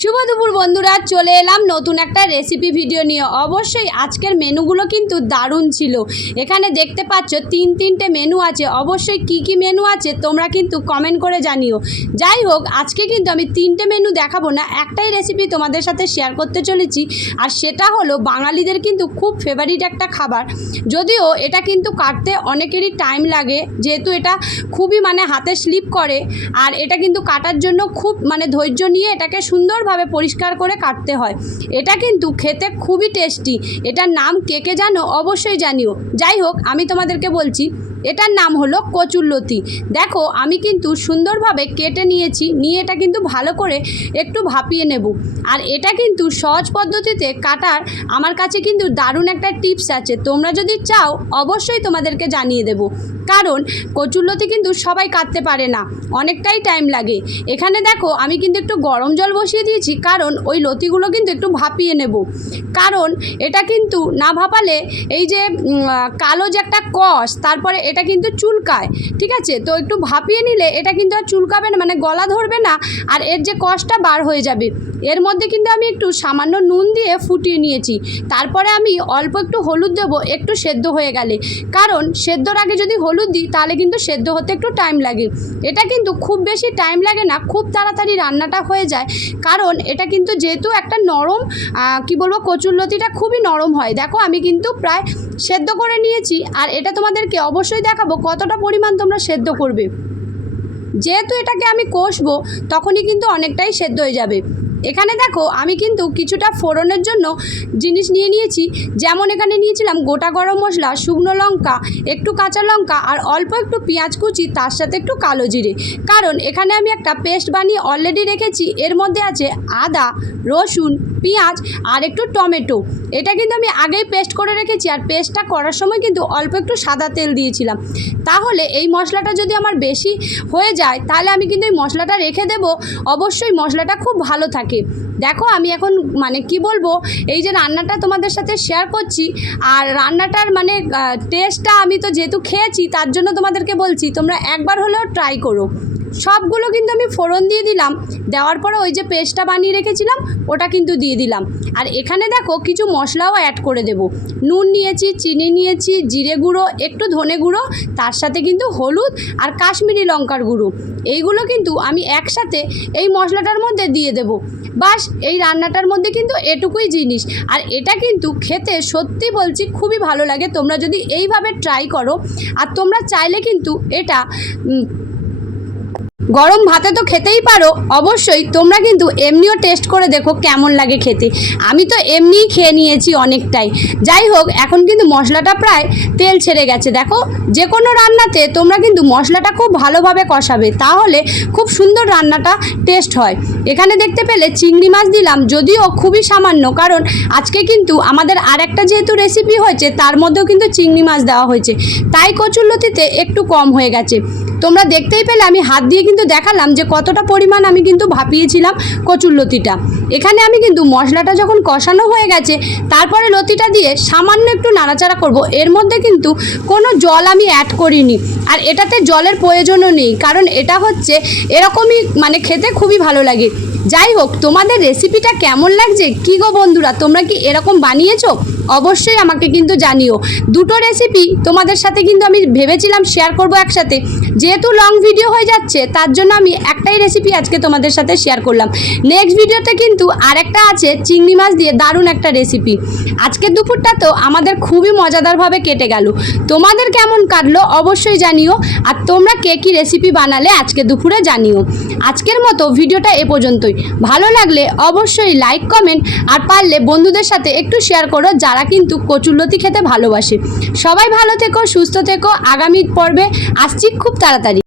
শুভ দুপুর বন্ধুরা, চলে এলাম নতুন একটা রেসিপি ভিডিও নিয়ে। অবশ্যই আজকের মেনুগুলো কিন্তু দারুণ ছিল। এখানে দেখতে পাচ্ছ তিনটে মেনু আছে। অবশ্যই কি কি মেনু আছে তোমরা কিন্তু কমেন্ট করে জানিও। যাই হোক, আজকে কিন্তু আমি তিনটে মেনু দেখাবো না, একটাই রেসিপি তোমাদের সাথে শেয়ার করতে চলেছি। আর সেটা হলো বাঙালিদের কিন্তু খুব ফেভারিট একটা খাবার। যদিও এটা কিন্তু কাটতে অনেকেরই টাইম লাগে, যেহেতু এটা খুবই হাতে স্লিপ করে। আর এটা কিন্তু কাটার জন্য খুব ধৈর্য নিয়ে এটাকে সুন্দরভাবে পরিষ্কার করে কাটতে হয়। এটা কিন্তু খেতে খুবই টেস্টি। এটার নাম কে জানো অবশ্যই জানিও। যাই হোক, আমি তোমাদেরকে বলছি, এটার নাম হলো কচুরলতি। দেখো, আমি কিন্তু সুন্দরভাবে কেটে নিয়েছি, নিয়ে এটা কিন্তু ভালো করে একটু ভাপিয়ে নেব। আর এটা কিন্তু সহজ পদ্ধতিতে কাটার আমার কাছে কিন্তু দারুণ একটা টিপস আছে। তোমরা যদি চাও অবশ্যই তোমাদেরকে জানিয়ে দেব। কারণ কচুরলতি কিন্তু সবাই কাটতে পারে না, অনেকটাই টাইম লাগে। এখানে দেখো, আমি কিন্তু একটু গরম জল বসিয়ে দিয়েছি, কারণ ওই লতিগুলো কিন্তু একটু ভাপিয়ে নেব। কারণ এটা কিন্তু না ভাপালে এই যে কালো যে একটা কষ, তারপরে এটা কিন্তু চুলকায়। ঠিক আছে, তো একটু ভাপিয়ে নিলে এটা কিন্তু আর চুলকাবে না, গলা ধরবে না। আর এর যে কষটা বার হয়ে যাবে। এর মধ্যে কিন্তু আমি একটু সামান্য নুন দিয়ে ফুটিয়ে নিয়েছি। তারপরে আমি অল্প একটু হলুদ দেবো, একটু সেদ্ধ হয়ে গেলে। কারণ সেদ্ধর আগে যদি হলুদ দিই তাহলে কিন্তু সেদ্ধ হতে একটু টাইম লাগে। এটা কিন্তু খুব বেশি টাইম লাগে না, খুব তাড়াতাড়ি রান্নাটা হয়ে যায়। কারণ এটা কিন্তু যেহেতু একটা নরম কচুরলতিটা খুবই নরম হয়। দেখো, আমি কিন্তু প্রায় সেদ্ধ করে নিয়েছি। আর এটা তোমাদেরকে অবশ্যই দেখাবো কতটা পরিমাণ তোমরা সেদ্ধ করবে। যেহেতু এটাকে আমি কষবো, তখনই কিন্তু অনেকটাই সেদ্ধ হয়ে যাবে। এখানে দেখো, আমি কিন্তু কিছুটা ফোড়নের জন্য জিনিস নিয়ে নিয়েছি। যেমন এখানে নিয়েছিলাম গোটা গরম মশলা, শুকনো লঙ্কা, একটু কাঁচা লঙ্কা আর অল্প একটু পেঁয়াজ কুচি, তার সাথে একটু কালো জিরে। কারণ এখানে আমি একটা পেস্ট বানিয়ে অলরেডি রেখেছি। এর মধ্যে আছে আদা, রসুন, পেঁয়াজ আর একটু টমেটো। এটা কিন্তু আমি আগেই পেস্ট করে রেখেছি। আর পেস্টটা করার সময় কিন্তু অল্প একটু সাদা তেল দিয়েছিলাম। তাহলে এই মশলাটা যদি আমার বেশি হয়ে যায়, তাহলে আমি কিন্তু এই মশলাটা রেখে দেব। অবশ্যই মশলাটা খুব ভালো থাকে। দেখো, আমি এখন এই যে রান্নাটা তোমাদের সাথে শেয়ার করছি। আর রান্নাটার টেস্টটা আমি তো যেহেতু খেয়েছি, তার জন্য তোমাদেরকে বলছি তোমরা একবার হলেও ট্রাই করো। সবগুলো কিন্তু আমি ফোড়ন দিয়ে দিলাম। দেওয়ার পরে ওই যে পেস্টটা বানিয়ে রেখেছিলাম ওটা কিন্তু দিয়ে দিলাম। আর এখানে দেখো, কিছু মশলাও অ্যাড করে দেব। নুন নিয়েছি, চিনি নিয়েছি, জিরে গুঁড়ো, একটু ধনে গুঁড়ো, তার সাথে কিন্তু হলুদ আর কাশ্মীরি লঙ্কার গুঁড়ো। এইগুলো কিন্তু আমি একসাথে এই মশলাটার মধ্যে দিয়ে দেব। বাস, এই রান্নাটার মধ্যে কিন্তু এটুকুই জিনিস। আর এটা কিন্তু খেতে সত্যি বলছি খুবই ভালো লাগে, তোমরা যদি এইভাবে ট্রাই করো। আর তোমরা চাইলে কিন্তু এটা গরম ভাতে তো খেতেই পারো। অবশ্যই তোমরা কিন্তু এমনিও টেস্ট করে দেখো কেমন লাগে খেতে। আমি তো এমনিই খেয়ে নিয়েছি অনেকটাই। যাই হোক, এখন কিন্তু মশলাটা প্রায় তেল ছেড়ে গেছে। দেখো, যে কোনো রান্নাতে তোমরা কিন্তু মশলাটা খুব ভালোভাবে কষাবে, তাহলে খুব সুন্দর রান্নাটা টেস্ট হয়। এখানে দেখতে পেলে চিংড়ি মাছ দিলাম, যদিও খুবই সামান্য। কারণ আজকে কিন্তু আমাদের আরেকটা যেহেতু রেসিপি হয়েছে, তার মধ্যেও কিন্তু চিংড়ি মাছ দেওয়া হয়েছে, তাই কচুরলতিতে একটু কম হয়ে গেছে। তোমরা দেখতেই পেলে আমি হাত দিয়ে কিন্তু দেখালাম যে কতটা পরিমাণ আমি কিন্তু ভাপিয়েছিলাম কচুরলতিটা। এখানে আমি কিন্তু মশলাটা যখন কষানো হয়ে গেছে, তারপরে লতিটা দিয়ে সামান্য একটু নাড়াচাড়া করব। এর মধ্যে কিন্তু কোনো জল আমি অ্যাড করিনি। আর এটাতে জলের প্রয়োজনও নেই, কারণ এটা হচ্ছে এরকমই খেতে খুবই ভালো লাগে। যাই হোক, তোমাদের রেসিপিটা কেমন লাগছে কি গো বন্ধুরা, তোমরা কি এরকম বানিয়েছো? অবশ্যই আমাকে কিন্তু জানিও। দুটো রেসিপি তোমাদের সাথে কিন্তু আমি ভেবেছিলাম শেয়ার করব একসাথে। যেহেতু লং ভিডিও হয়ে যাচ্ছে, তার জন্য আমি একটাই রেসিপি আজকে তোমাদের সাথে শেয়ার করলাম। নেক্সট ভিডিওতে কিন্তু আরেকটা আছে চিংড়ি মাছ দিয়ে দারুণ একটা রেসিপি। আজকের দুপুরটা তো আমাদের খুবই মজাদারভাবে কেটে গেল। তোমাদের কেমন কাটলো অবশ্যই জানিও। আর তোমরা কে কী রেসিপি বানালে আজকে দুপুরে জানিও। আজকের মতো ভিডিওটা এ পর্যন্তই। ভালো লাগলে অবশ্যই লাইক, কমেন্ট আর পারলে বন্ধুদের সাথে একটু শেয়ার করো, যারা কিন্তু কচুরলতি খেতে ভালোবাসে। সবাই ভালো থেকো, সুস্থ থেকো। আগামী পর্বে আসছি খুব তাড়াতাড়ি।